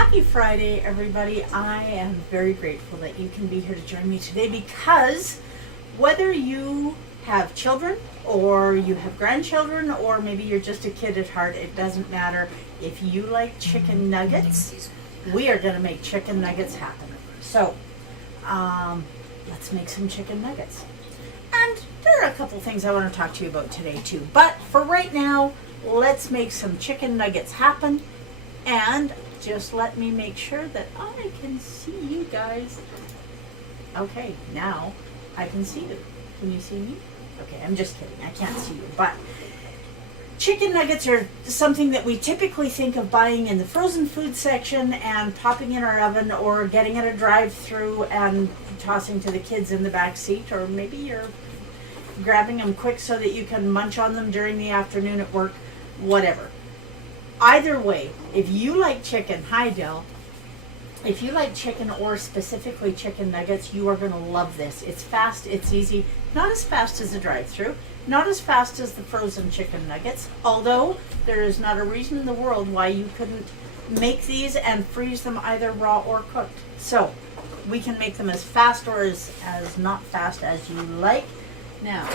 Happy Friday, everybody. I am very grateful that you can be here to join me today because whether you have children or you have grandchildren or maybe you're just a kid at heart, it doesn't matter. If you like chicken nuggets, we are going to make chicken nuggets happen. So, let's make some chicken nuggets. And there are a couple things I want to talk to you about today too. But for right now, let's make some chicken nuggets happen. And just let me make sure that I can see you guys. Okay, now I can see you. Can you see me? Okay, I'm just kidding. I can't see you. But chicken nuggets are something that we typically think of buying in the frozen food section and popping in our oven or getting at a drive-thru and tossing to the kids in the back seat, or maybe you're grabbing them quick so that you can munch on them during the afternoon at work, whatever. Either way, if you like chicken, hi Dell, if you like chicken or specifically chicken nuggets, you are going to love this. It's fast, it's easy, not as fast as the drive-thru, not as fast as the frozen chicken nuggets, although there is not a reason in the world why you couldn't make these and freeze them either raw or cooked. So we can make them as fast or as not fast as you like. Now,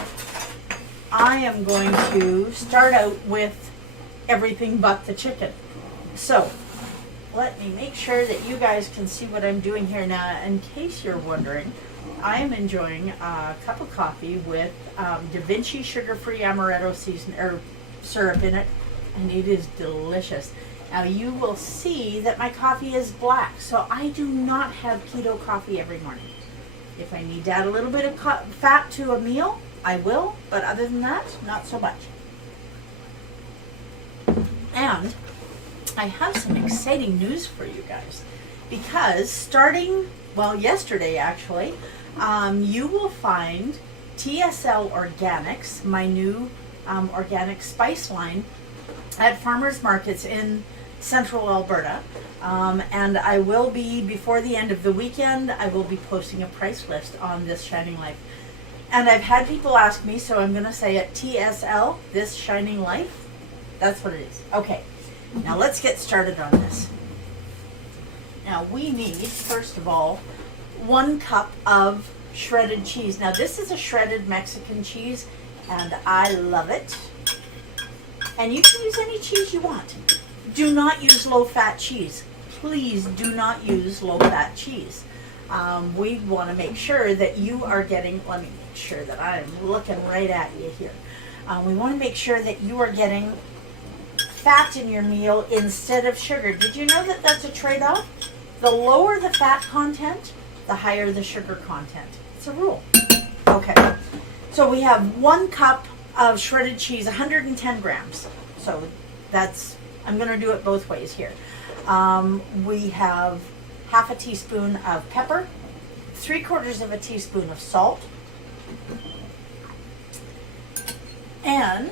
I am going to start out with everything but the chicken. So let me make sure that you guys can see what I'm doing here now. In case you're wondering, I am enjoying a cup of coffee with Da Vinci sugar-free amaretto syrup in it, and it is delicious. Now you will see that my coffee is black, so I do not have keto coffee every morning. If I need to add a little bit of fat to a meal, I will, but other than that, not so much. And I have some exciting news for you guys, because starting, well, yesterday actually, you will find TSL Organics, my new organic spice line, at farmers markets in central Alberta. And I will be, before the end of the weekend, I will be posting a price list on this Shining Life. And I've had people ask me, so I'm going to say it, TSL, this Shining Life. That's what it is. Okay, now let's get started on this. Now we need, first of all, 1 cup of shredded cheese. Now this is a shredded Mexican cheese, and I love it. And you can use any cheese you want. Do not use low-fat cheese. Please do not use low-fat cheese. We want to make sure that you are getting, let me make sure that I'm looking right at you here. We want to make sure that you are getting fat in your meal instead of sugar. Did you know that that's a trade-off? The lower the fat content, the higher the sugar content. It's a rule. Okay, so we have 1 cup of shredded cheese, 110 grams. So that's, I'm going to do it both ways here. We have half a teaspoon of pepper, 3/4 of a teaspoon of salt, and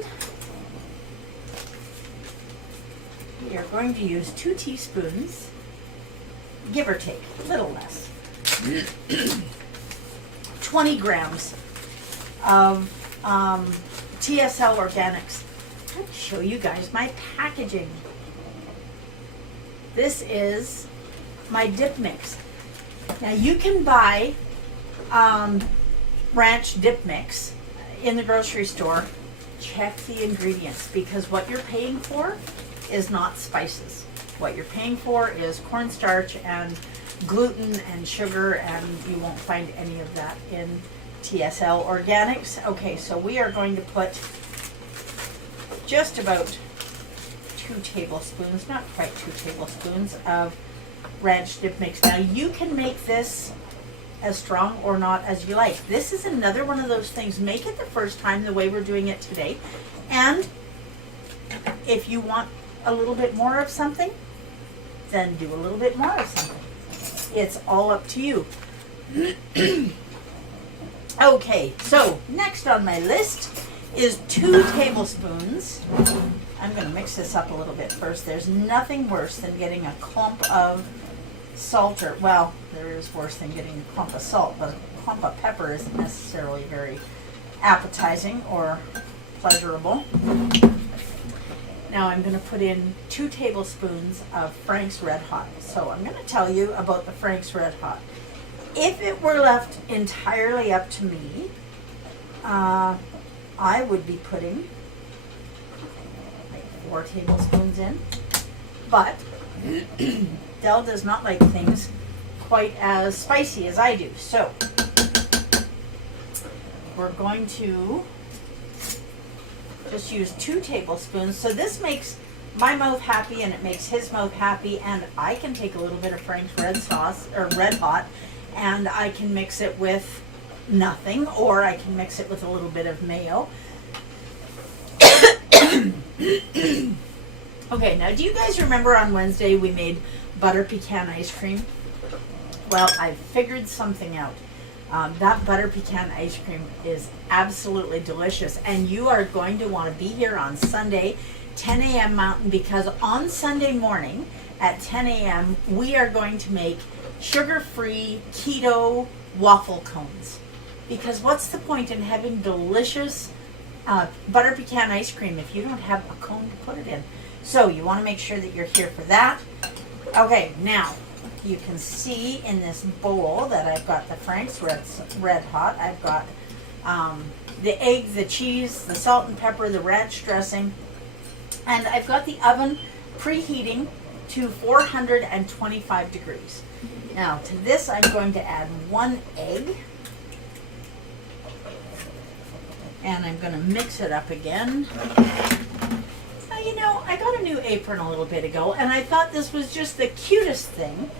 we are going to use 2 teaspoons, give or take, a little less, 20 grams of TSL Organics. I'm going to show you guys my packaging. This is my dip mix. Now you can buy ranch dip mix in the grocery store. Check the ingredients, because what you're paying for is not spices. What you're paying for is cornstarch and gluten and sugar, and you won't find any of that in TSL Organics. Okay, so we are going to put just about 2 tablespoons, not quite 2 tablespoons of ranch dip mix. Now you can make this as strong or not as you like. This is another one of those things. Make it the first time the way we're doing it today. And if you want a little bit more of something, then do a little bit more of something. It's all up to you. Okay, so next on my list is 2 tablespoons. I'm going to mix this up a little bit first. There's nothing worse than getting a clump of salt, or, well, there is worse than getting a clump of salt, but a clump of pepper isn't necessarily very appetizing or pleasurable. Now I'm going to put in 2 tablespoons of Frank's Red Hot. So I'm going to tell you about the Frank's Red Hot. If it were left entirely up to me, I would be putting like 4 tablespoons in. But Del does not like things quite as spicy as I do. So we're going to just use 2 tablespoons. So this makes my mouth happy and it makes his mouth happy, and I can take a little bit of Frank's red sauce or Red Hot and I can mix it with nothing, or I can mix it with a little bit of mayo. Okay, now do you guys remember on Wednesday we made butter pecan ice cream? Well, I figured something out. That butter pecan ice cream is absolutely delicious, and you are going to want to be here on Sunday, 10 a.m. Mountain, because on Sunday morning at 10 a.m. we are going to make sugar-free keto waffle cones. Because what's the point in having delicious butter pecan ice cream if you don't have a cone to put it in? So you want to make sure that you're here for that. Okay, now you can see in this bowl that I've got the Frank's Red Hot. I've got the egg, the cheese, the salt and pepper, the ranch dressing, and I've got the oven preheating to 425 degrees. Now to this I'm going to add 1 egg, and I'm going to mix it up again. Now, you know, I got a new apron a little bit ago, and I thought this was just the cutest thing.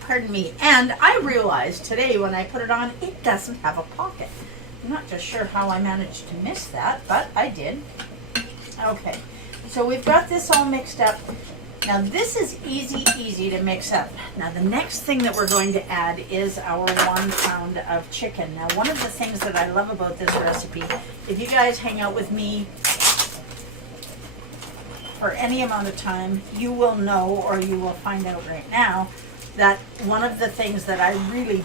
Pardon me. And I realized today when I put it on, it doesn't have a pocket. I'm not just sure how I managed to miss that, but I did. Okay, so we've got this all mixed up. Now this is easy to mix up. Now the next thing that we're going to add is our 1 pound of chicken. Now one of the things that I love about this recipe, if you guys hang out with me for any amount of time, you will know, or you will find out right now, that one of the things that I really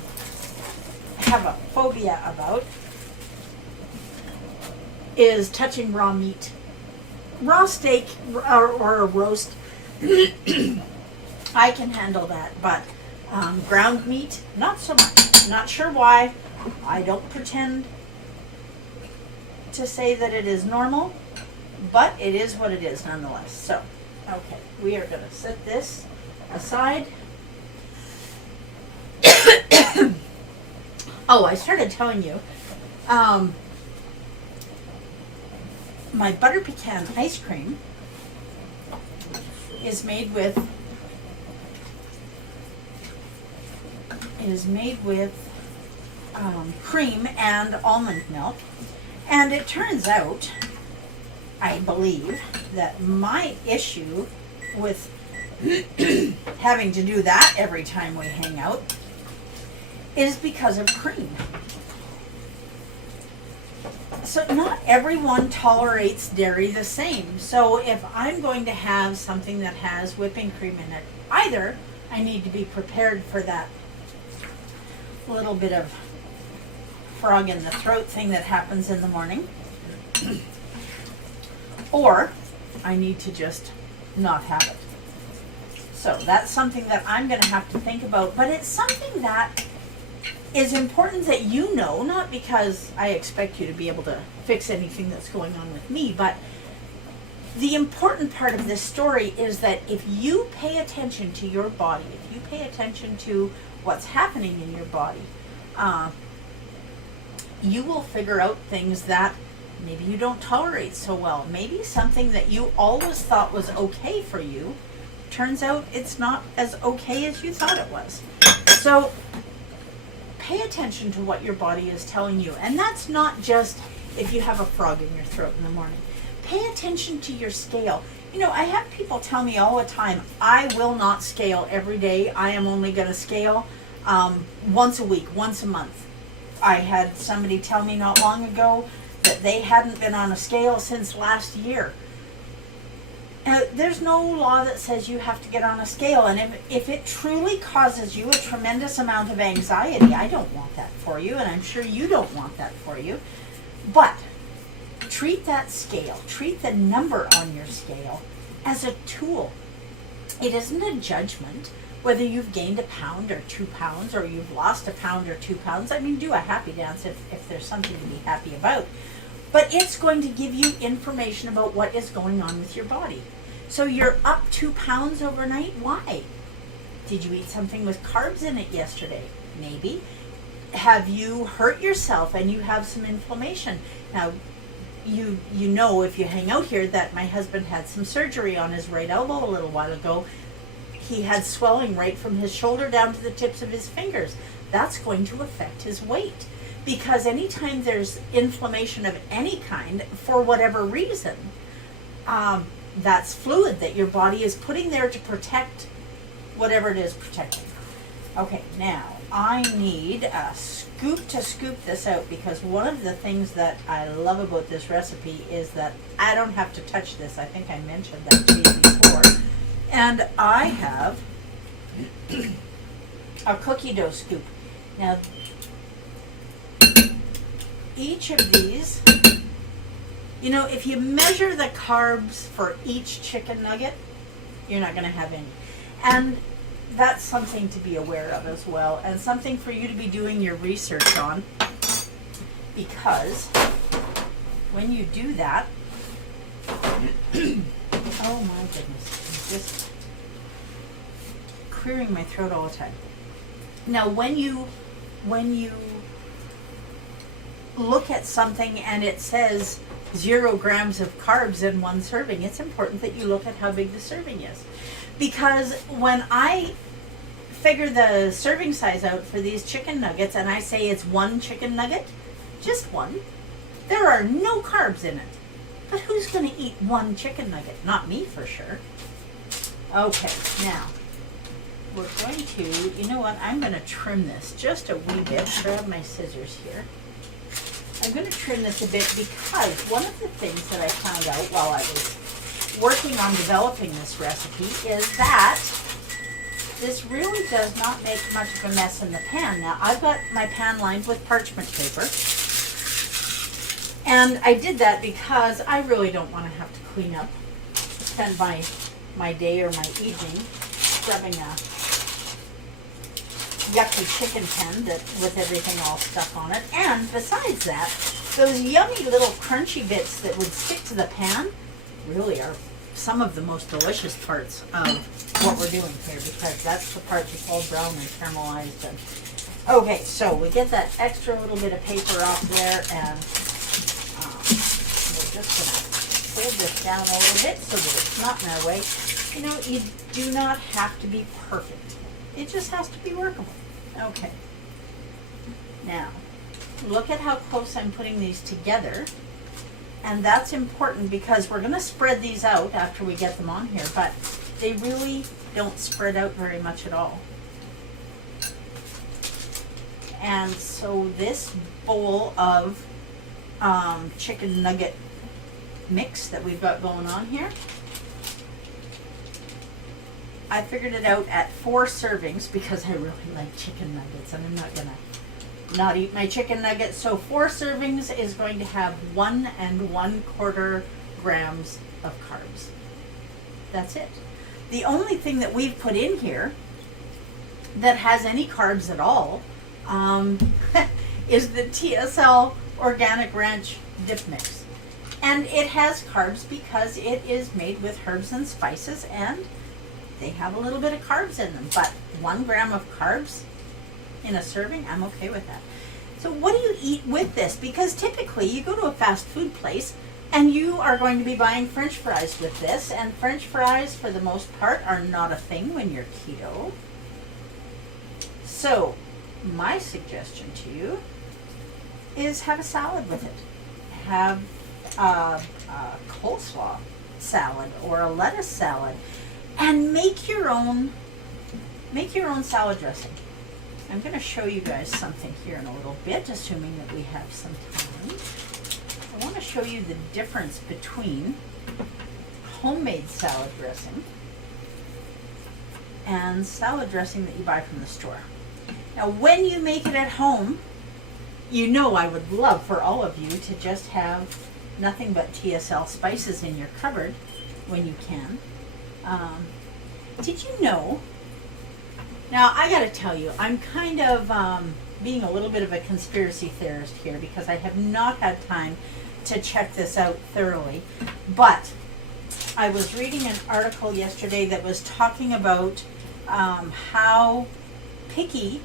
have a phobia about is touching raw meat. Raw steak or a roast, I can handle that, but ground meat, not so much. Not sure why. I don't pretend to say that it is normal, but it is what it is nonetheless. So, okay, we are going to set this aside. Oh, I started telling you, my butter pecan ice cream is made with cream and almond milk, and it turns out, I believe, that my issue with having to do that every time we hang out is because of cream. So not everyone tolerates dairy the same. So if I'm going to have something that has whipping cream in it, either I need to be prepared for that little bit of frog in the throat thing that happens in the morning, or I need to just not have it. So that's something that I'm going to have to think about, but it's something that is important that you know, not because I expect you to be able to fix anything that's going on with me, but the important part of this story is that if you pay attention to your body, if you pay attention to what's happening in your body, you will figure out things that maybe you don't tolerate so well. Maybe something that you always thought was okay for you turns out it's not as okay as you thought it was. So pay attention to what your body is telling you. And that's not just if you have a frog in your throat in the morning. Pay attention to your scale. You know, I have people tell me all the time, I will not scale every day. I am only going to scale once a week, once a month. I had somebody tell me not long ago that they hadn't been on a scale since last year. There's no law that says you have to get on a scale, and if it truly causes you a tremendous amount of anxiety, I don't want that for you, and I'm sure you don't want that for you. But treat that scale, treat the number on your scale as a tool. It isn't a judgment whether you've gained a pound or 2 pounds, or you've lost a pound or 2 pounds. I mean, do a happy dance if there's something to be happy about. But it's going to give you information about what is going on with your body. So you're up 2 pounds overnight. Why? Did you eat something with carbs in it yesterday? Maybe. Have you hurt yourself and you have some inflammation? Now, you know, if you hang out here, that my husband had some surgery on his right elbow a little while ago. He had swelling right from his shoulder down to the tips of his fingers. That's going to affect his weight, because anytime there's inflammation of any kind, for whatever reason, that's fluid that your body is putting there to protect whatever it is protecting. Okay, now I need a scoop to scoop this out, because one of the things that I love about this recipe is that I don't have to touch this. I think I mentioned that to you before. And I have a cookie dough scoop. Now, each of these, you know, if you measure the carbs for each chicken nugget, you're not going to have any. And that's something to be aware of as well, and something for you to be doing your research on, because when you do that, oh my goodness, I'm just clearing my throat all the time. Now, when you look at something and it says 0 grams of carbs in 1 serving, it's important that you look at how big the serving is. Because when I figure the serving size out for these chicken nuggets and I say it's 1 chicken nugget, just 1, there are no carbs in it. But who's going to eat 1 chicken nugget? Not me, for sure. Okay, now we're going to, you know what, I'm going to trim this just a wee bit. Grab my scissors here. I'm going to trim this a bit, because one of the things that I found out while I was working on developing this recipe is that this really does not make much of a mess in the pan. Now, I've got my pan lined with parchment paper, and I did that because I really don't want to have to clean up, spend my day or my evening scrubbing a yucky chicken pen with everything all stuck on it. And besides that, those yummy little crunchy bits that would stick to the pan really are some of the most delicious parts of what we're doing here, because that's the part that's all brown and caramelized. And okay, so we get that extra little bit of paper off there, and we're just going to fold this down a little bit so that it's not in our way. You know, you do not have to be perfect. It just has to be workable. Okay. Now, look at how close I'm putting these together. And that's important, because we're going to spread these out after we get them on here, but they really don't spread out very much at all. And so this bowl of chicken nugget mix that we've got going on here, I figured it out at 4 servings, because I really like chicken nuggets, and I'm not going to not eat my chicken nuggets. So 4 servings is going to have 1 1/4 grams of carbs. That's it. The only thing that we've put in here that has any carbs at all is the TSL Organic Ranch Dip Mix. And it has carbs because it is made with herbs and spices, and they have a little bit of carbs in them. But 1 gram of carbs in a serving, I'm okay with that. So what do you eat with this? Because typically you go to a fast food place and you are going to be buying French fries with this, and French fries for the most part are not a thing when you're keto. So my suggestion to you is have a salad with it. Have a coleslaw salad or a lettuce salad, and make your own salad dressing. I'm going to show you guys something here in a little bit, assuming that we have some time. I want to show you the difference between homemade salad dressing and salad dressing that you buy from the store. Now, when you make it at home, you know I would love for all of you to just have nothing but TSL spices in your cupboard when you can. Did you know? Now, I got to tell you, I'm kind of being a little bit of a conspiracy theorist here because I have not had time to check this out thoroughly. But I was reading an article yesterday that was talking about how picky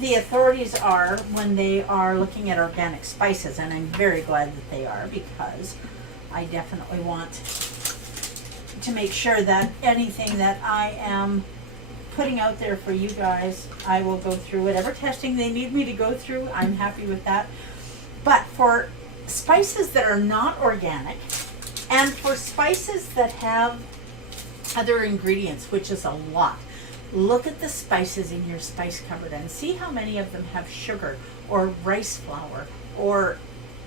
the authorities are when they are looking at organic spices, and I'm very glad that they are, because I definitely want to make sure that anything that I am putting out there for you guys, I will go through whatever testing they need me to go through. I'm happy with that. But for spices that are not organic, and for spices that have other ingredients, which is a lot, look at the spices in your spice cupboard and see how many of them have sugar or rice flour or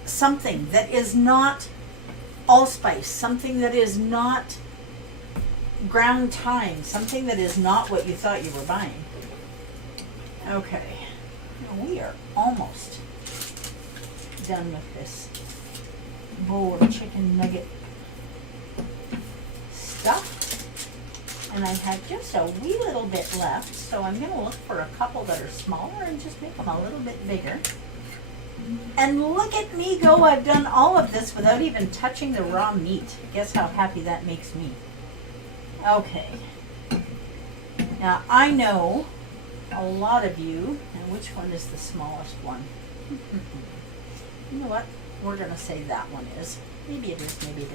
something that is not allspice, something that is not ground thyme, something that is not what you thought you were buying. Okay, now we are almost done with this bowl of chicken nugget stuff. And I have just a wee little bit left, so I'm going to look for a couple that are smaller and just make them a little bit bigger. And look at me go, I've done all of this without even touching the raw meat. Guess how happy that makes me. Okay. Now, I know a lot of you, and which one is the smallest one? You know what? We're going to say that one is. Maybe it is, maybe it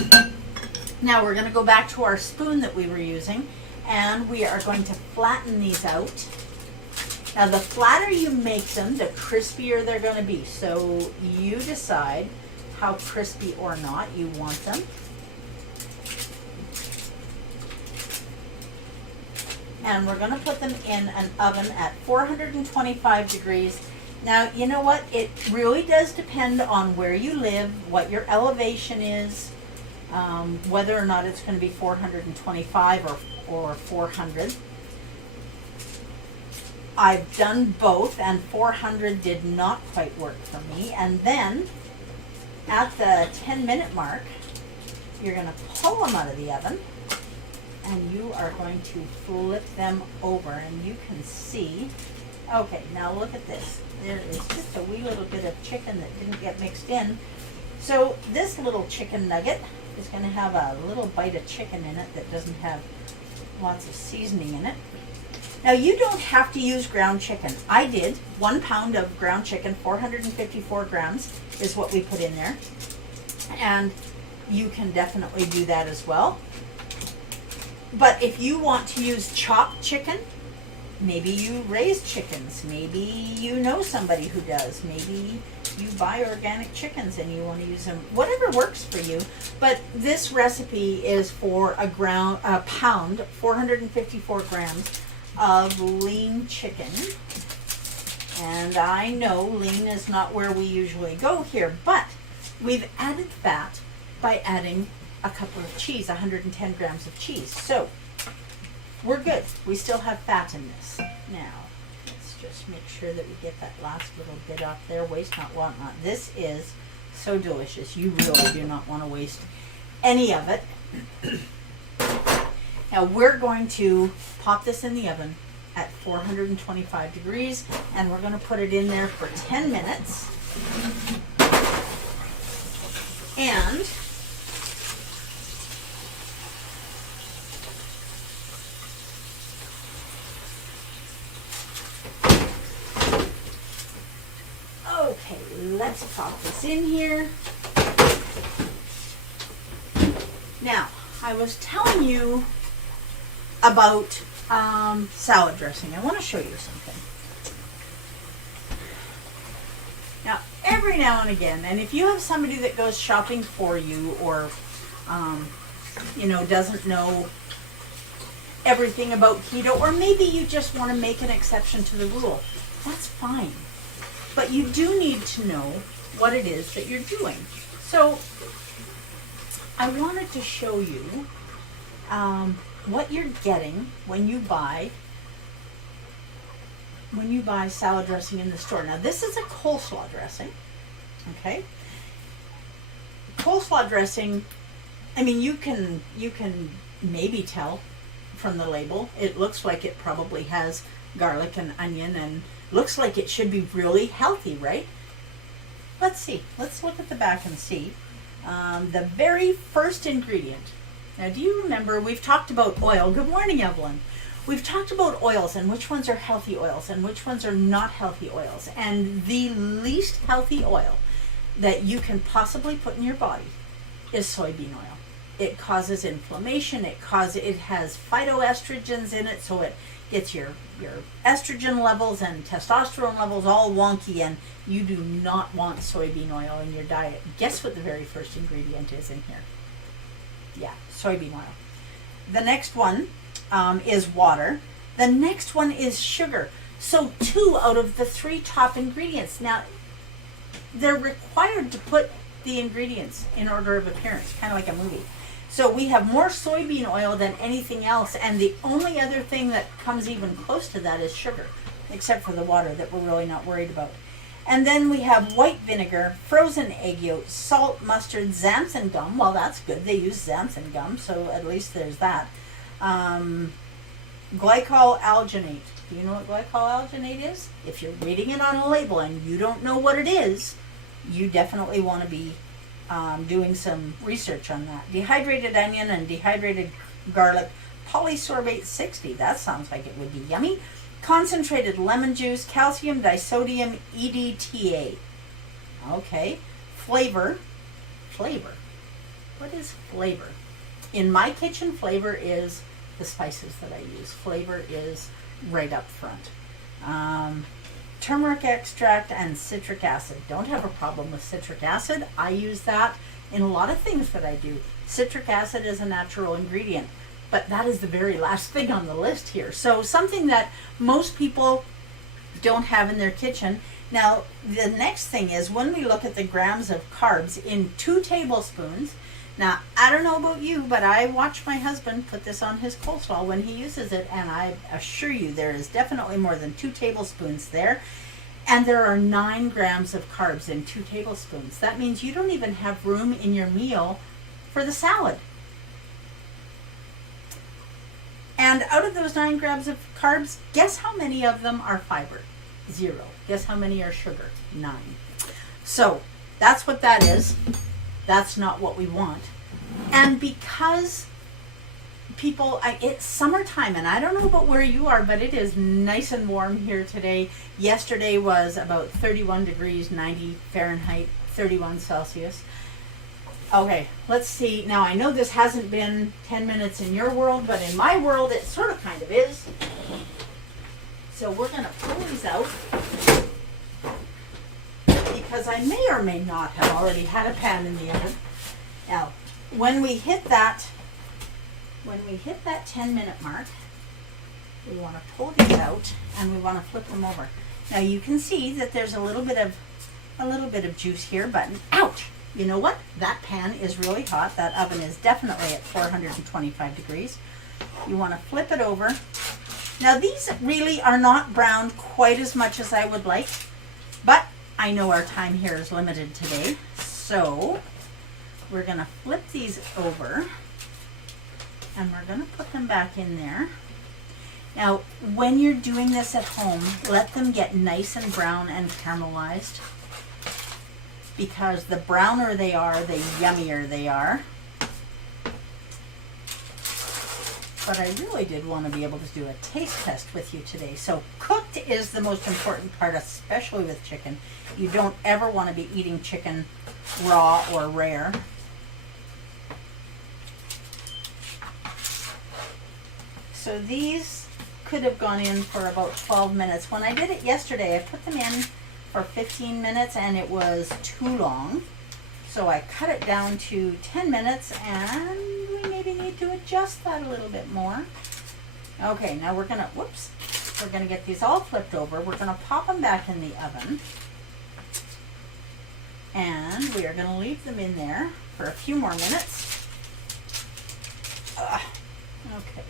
isn't. Now we're going to go back to our spoon that we were using, and we are going to flatten these out. Now the flatter you make them, the crispier they're going to be. So you decide how crispy or not you want them. And we're going to put them in an oven at 425 degrees. Now, you know what? It really does depend on where you live, what your elevation is, whether or not it's going to be 425 or 400. I've done both, and 400 did not quite work for me. And then at the 10-minute mark, you're going to pull them out of the oven, and you are going to flip them over, and you can see. Okay, now look at this. There is just a wee little bit of chicken that didn't get mixed in. So this little chicken nugget is going to have a little bite of chicken in it that doesn't have lots of seasoning in it. Now you don't have to use ground chicken. I did. 1 pound of ground chicken, 454 grams is what we put in there. And you can definitely do that as well. But if you want to use chopped chicken, maybe you raise chickens, maybe you know somebody who does, maybe you buy organic chickens and you want to use them, whatever works for you. But this recipe is for a pound, 454 grams of lean chicken. And I know lean is not where we usually go here, but we've added fat by adding a couple of cheese, 110 grams of cheese. So we're good. We still have fat in this. Now, let's just make sure that we get that last little bit off there. Waste not, want not. This is so delicious. You really do not want to waste any of it. Now, we're going to pop this in the oven at 425 degrees, and we're going to put it in there for 10 minutes. And okay, let's pop this in here. Now, I was telling you about salad dressing. I want to show you something. Now, every now and again, and if you have somebody that goes shopping for you, or doesn't know everything about keto, or maybe you just want to make an exception to the rule, that's fine. But you do need to know what it is that you're doing. So I wanted to show you what you're getting when you buy salad dressing in the store. Now, this is a coleslaw dressing, Okay. Coleslaw dressing, I mean, you can maybe tell from the label. It looks like it probably has garlic and onion and looks like it should be really healthy, right? Let's see. Let's look at the back and see. The very first ingredient. Now, do you remember we've talked about oil? Good morning, Evelyn. We've talked about oils and which ones are healthy oils and which ones are not healthy oils. And the least healthy oil that you can possibly put in your body is soybean oil. It causes inflammation. It has phytoestrogens in it, so it gets your estrogen levels and testosterone levels all wonky, and you do not want soybean oil in your diet. Guess what the very first ingredient is in here? Yeah, soybean oil. The next one is water. The next one is sugar. So 2 out of the 3 top ingredients. Now, they're required to put the ingredients in order of appearance, kind of like a movie. So we have more soybean oil than anything else, and the only other thing that comes even close to that is sugar, except for the water that we're really not worried about. And then we have white vinegar, frozen egg yolk, salt, mustard, xanthan gum. Well, that's good. They use xanthan gum, so at least there's that. Glycol alginate. Do you know what glycol alginate is? If you're reading it on a label and you don't know what it is, you definitely want to be doing some research on that. Dehydrated onion and dehydrated garlic, polysorbate 60. That sounds like it would be yummy. Concentrated lemon juice, calcium disodium EDTA. Okay. Flavor. What is flavor? In my kitchen, flavor is the spices that I use. Flavor is right up front. Turmeric extract and citric acid. Don't have a problem with citric acid. I use that in a lot of things that I do. Citric acid is a natural ingredient, but that is the very last thing on the list here. So something that most people don't have in their kitchen. Now, the next thing is when we look at the grams of carbs in 2 tablespoons. Now, I don't know about you, but I watch my husband put this on his coleslaw when he uses it, and I assure you there is definitely more than 2 tablespoons there. And there are 9 grams of carbs in 2 tablespoons. That means you don't even have room in your meal for the salad. And out of those 9 grams of carbs, guess how many of them are fiber? 0. Guess how many are sugar? 9. So that's what that is. That's not what we want. And because people, it's summertime, and I don't know about where you are, but it is nice and warm here today. Yesterday was about 31 degrees, 90 Fahrenheit, 31 Celsius. Okay, let's see. Now, I know this hasn't been 10 minutes in your world, but in my world, it sort of kind of is. So we're going to pull these out, because I may or may not have already had a pan in the oven. Now, when we hit that 10-minute mark, we want to pull these out and we want to flip them over. Now you can see that there's a little bit of juice here, but ouch! You know what? That pan is really hot. That oven is definitely at 425 degrees. You want to flip it over. Now these really are not browned quite as much as I would like, but I know our time here is limited today, so we're going to flip these over and we're going to put them back in there. Now, when you're doing this at home, let them get nice and brown and caramelized, because the browner they are, the yummier they are. But I really did want to be able to do a taste test with you today. So cooked is the most important part, especially with chicken. You don't ever want to be eating chicken raw or rare. So these could have gone in for about 12 minutes. When I did it yesterday, I put them in for 15 minutes and it was too long. So I cut it down to 10 minutes, and we maybe need to adjust that a little bit more. Okay, now we're gonna get these all flipped over. We're gonna pop them back in the oven. And we are gonna leave them in there for a few more minutes. Okay.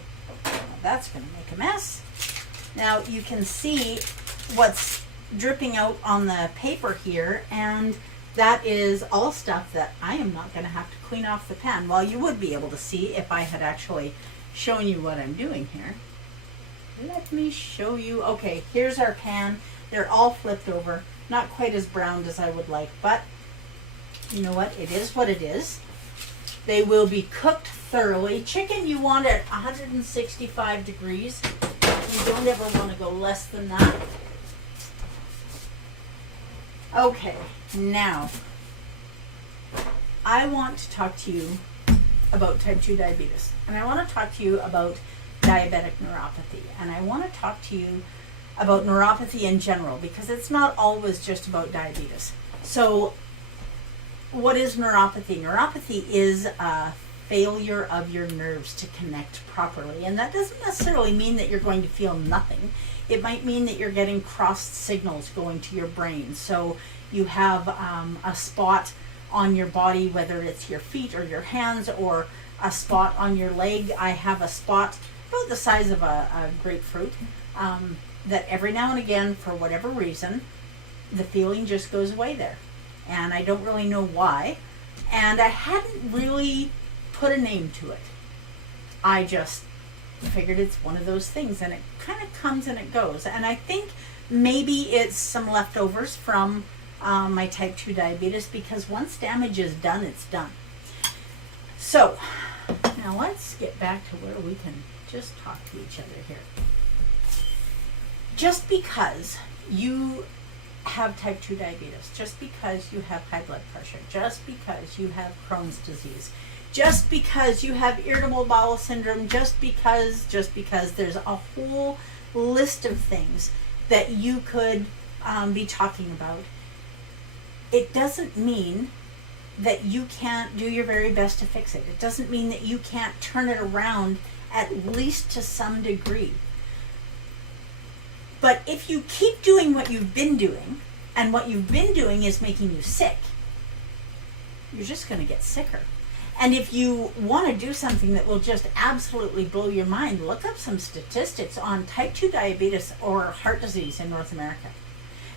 That's going to make a mess. Now you can see what's dripping out on the paper here, and That is all stuff that I am not going to have to clean off the pan. Well, you would be able to see if I had actually shown you what I'm doing here. Let me show you. Okay, here's our pan. They're all flipped over. Not quite as browned as I would like, but you know what? It is what it is. They will be cooked thoroughly. Chicken you want at 165 degrees. You don't ever want to go less than that. Okay, now I want to talk to you about type 2 diabetes. And I want to talk to you about diabetic neuropathy. And I want to talk to you about neuropathy in general, because it's not always just about diabetes. So what is neuropathy? Neuropathy is a failure of your nerves to connect properly. And that doesn't necessarily mean that you're going to feel nothing. It might mean that you're getting crossed signals going to your brain. So you have a spot on your body, whether it's your feet or your hands or a spot on your leg. I have a spot about the size of a grapefruit that every now and again, for whatever reason, the feeling just goes away there. And I don't really know why. And I hadn't really put a name to it. I just figured it's one of those things, and it kind of comes and it goes. And I think maybe it's some leftovers from my type 2 diabetes, because once damage is done, it's done. So now let's get back to where we can just talk to each other here. Just because you have type 2 diabetes, just because you have high blood pressure, just because you have Crohn's disease, just because you have irritable bowel syndrome, just because there's a whole list of things that you could be talking about, it doesn't mean that you can't do your very best to fix it. It doesn't mean that you can't turn it around at least to some degree. But if you keep doing what you've been doing, and what you've been doing is making you sick, you're just going to get sicker. And if you want to do something that will just absolutely blow your mind, look up some statistics on type 2 diabetes or heart disease in North America.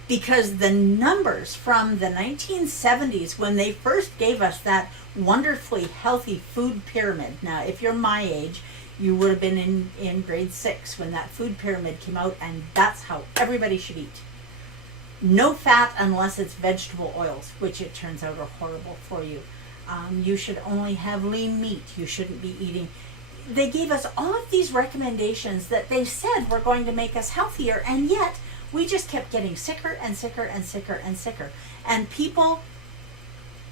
Because the numbers from the 1970s, when they first gave us that wonderfully healthy food pyramid. Now, if you're my age, you would have been in grade 6 when that food pyramid came out, and that's how everybody should eat. No fat unless it's vegetable oils, which it turns out are horrible for you. You should only have lean meat. You shouldn't be eating. They gave us all of these recommendations that they said were going to make us healthier, and yet we just kept getting sicker and sicker and sicker and sicker. And people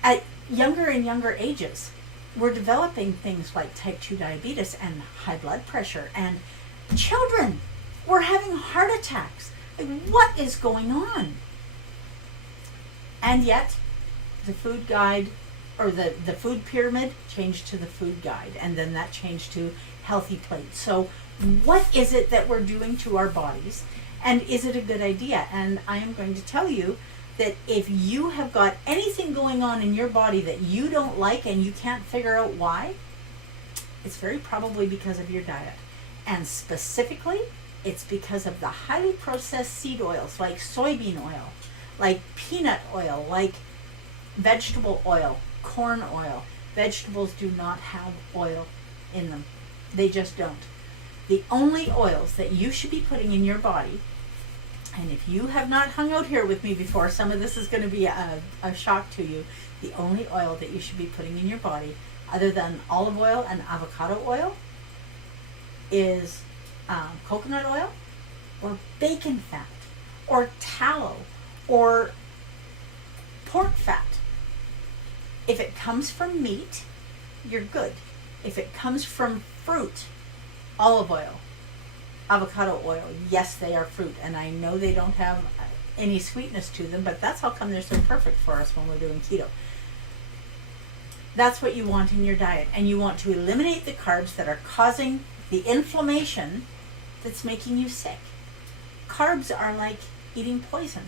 at younger and younger ages were developing things like type 2 diabetes and high blood pressure, and children were having heart attacks. Like, what is going on? And yet the food guide, or the food pyramid, changed to the food guide, and then that changed to healthy plates. So what is it that we're doing to our bodies, and is it a good idea? And I am going to tell you that if you have got anything going on in your body that you don't like and you can't figure out why, it's very probably because of your diet. And specifically, it's because of the highly processed seed oils like soybean oil, like peanut oil, like vegetable oil, corn oil. Vegetables do not have oil in them. They just don't. The only oils that you should be putting in your body, and if you have not hung out here with me before, some of this is going to be a shock to you. The only oil that you should be putting in your body, other than olive oil and avocado oil, is coconut oil, or bacon fat, or tallow, or pork fat. If it comes from meat, you're good. If it comes from fruit, olive oil, avocado oil, yes, they are fruit, and I know they don't have any sweetness to them, but that's how come they're so perfect for us when we're doing keto. That's what you want in your diet, and you want to eliminate the carbs that are causing the inflammation that's making you sick. Carbs are like eating poison.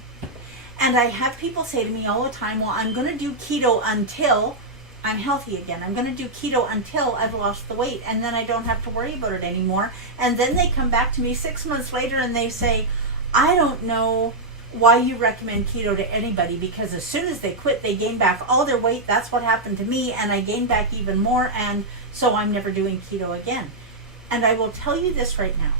And I have people say to me all the time, well, I'm going to do keto until I'm healthy again. I'm going to do keto until I've lost the weight, and then I don't have to worry about it anymore. And then they come back to me 6 months later and they say, I don't know why you recommend keto to anybody, because as soon as they quit, they gain back all their weight. That's what happened to me, and I gained back even more, and so I'm never doing keto again. And I will tell you this right now.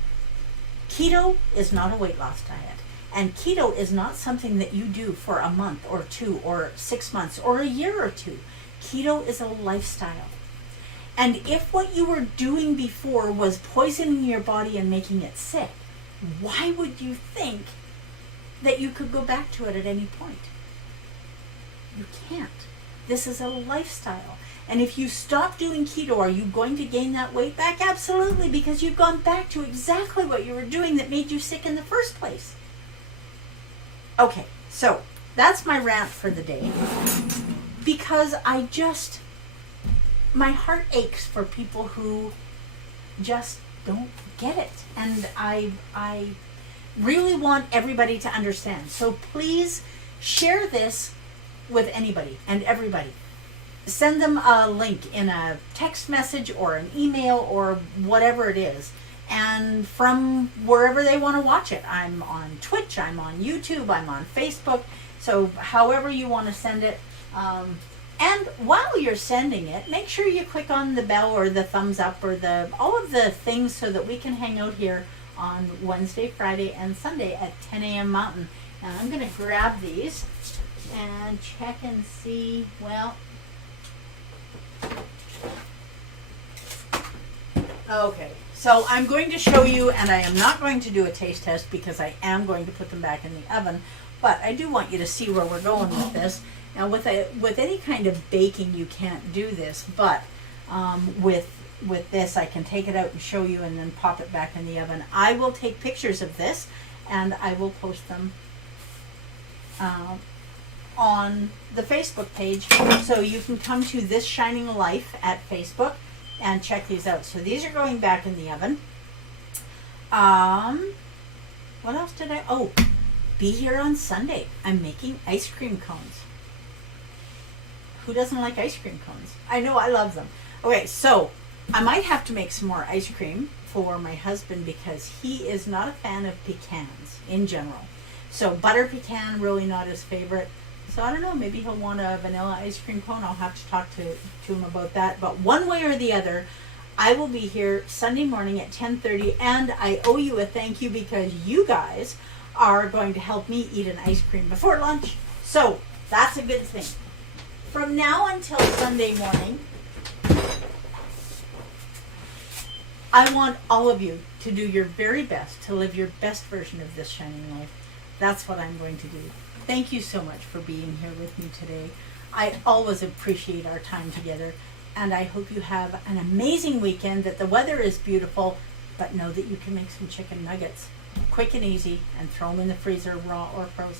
Keto is not a weight loss diet. And keto is not something that you do for a month or 2 or 6 months or a year or 2. Keto is a lifestyle. And if what you were doing before was poisoning your body and making it sick, why would you think that you could go back to it at any point? You can't. This is a lifestyle. And if you stop doing keto, are you going to gain that weight back? Absolutely, because you've gone back to exactly what you were doing that made you sick in the first place. Okay, so that's my rant for the day. Because my heart aches for people who just don't get it. And I really want everybody to understand. So please share this with anybody and everybody. Send them a link in a text message or an email or whatever it is. And from wherever they want to watch it. I'm on Twitch, I'm on YouTube, I'm on Facebook. So however you want to send it. And while you're sending it, make sure you click on the bell or the thumbs up or all of the things so that we can hang out here on Wednesday, Friday, and Sunday at 10 a.m. Mountain. Now I'm going to grab these and check and see, well, okay, so I'm going to show you, and I am not going to do a taste test because I am going to put them back in the oven, but I do want you to see where we're going with this. Now with any kind of baking you can't do this, but with this I can take it out and show you and then pop it back in the oven. I will take pictures of this and I will post them on the Facebook page, so you can come to This Shining Life at Facebook and check these out. So these are going back in the oven. What else did be here on Sunday. I'm making ice cream cones. Who doesn't like ice cream cones? I know, I love them. Okay, so I might have to make some more ice cream for my husband because he is not a fan of pecans in general. So butter pecan, really not his favorite. So I don't know, maybe he'll want a vanilla ice cream cone. I'll have to talk to him about that. But one way or the other, I will be here Sunday morning at 10:30, and I owe you a thank you because you guys are going to help me eat an ice cream before lunch. So that's a good thing. From now until Sunday morning, I want all of you to do your very best to live your best version of this shining life. That's what I'm going to do. Thank you so much for being here with me today. I always appreciate our time together, and I hope you have an amazing weekend, that the weather is beautiful, but know that you can make some chicken nuggets quick and easy and throw them in the freezer raw or frozen.